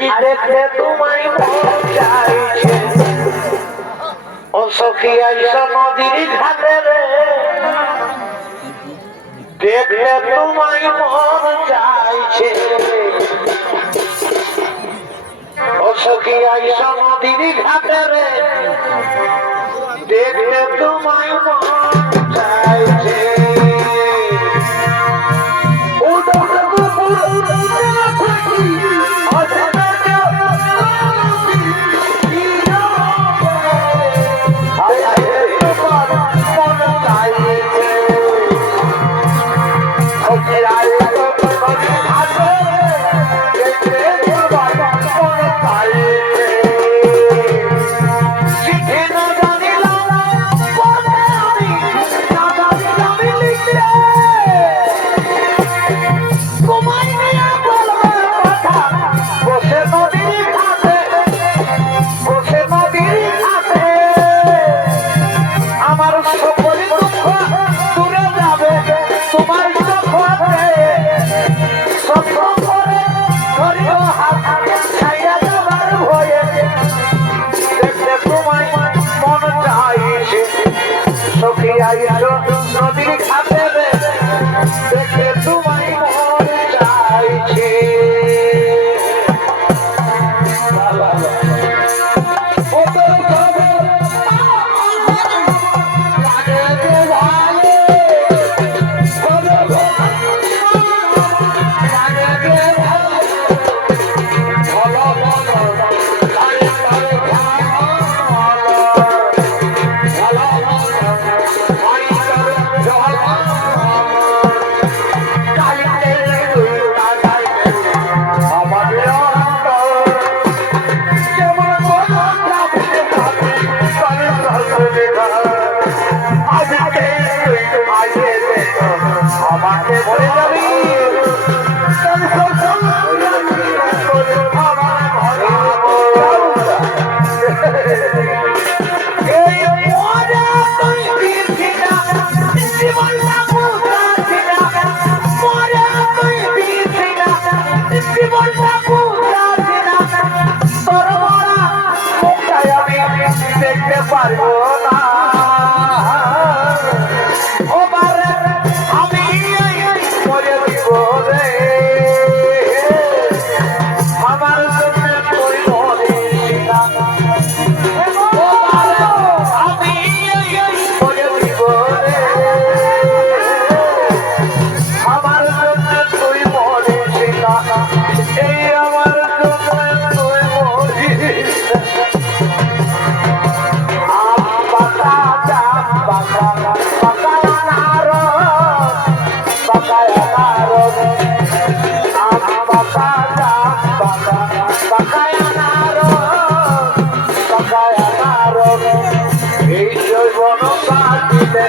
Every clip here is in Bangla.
আজি দেখতে তোমায় মন চাইছে ও সখী আইসা নদীর ঘাটে রে দেখতে তোমায় মন চাইছে ও সখী আইসা নদীর ঘাটে রে দেখতে তোমায় মন চাইছে নদীর ঘাটে দেখে তোমায় মন চাইছে আমাকে বলে যাবি দেখতে পারবো না এই জৈবন পাঠিলে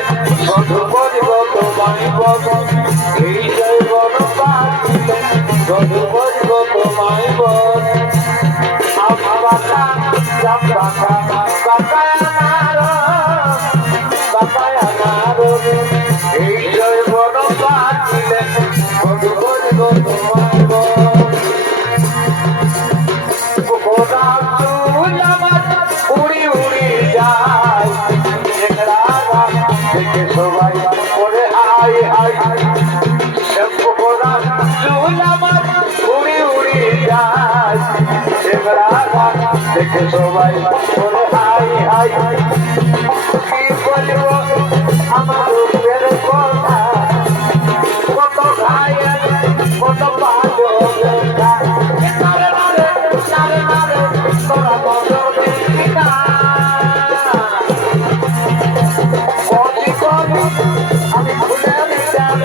বধু বলিব তোমায় বল এই জৈবন পাঠিলে বধু বলিব তোমায় বল এই জৈবন পাঠিলে বধু বলিব তোমায় বল উড়ি উড়ি যায় দেখে সবাই করে হাই হাই উড়ি উড়ি যায় দেখে সবাই করে হাই হাই কি বলব আমার রূপের কথা কত ভাই কত ভালো আমি খুলে দিতাম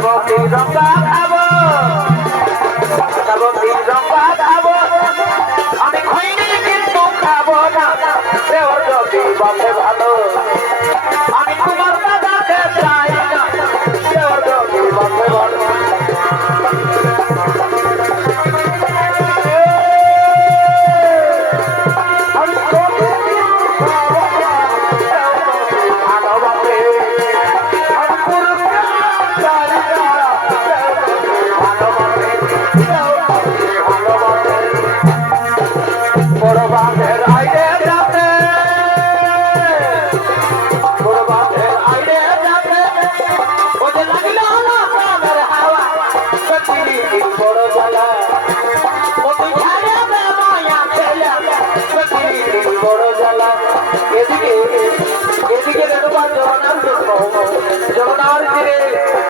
খাবো তিরঙ্গা খাবো খাবো তিরঙ্গা খাবো আমি খৈনি কিন্তু খাবো না দেওর যদি বলে ভালো আমি তোমার দাদাকে চাই না দেওর যদি বলে ভালো বড় বাঘের আইরে যাতে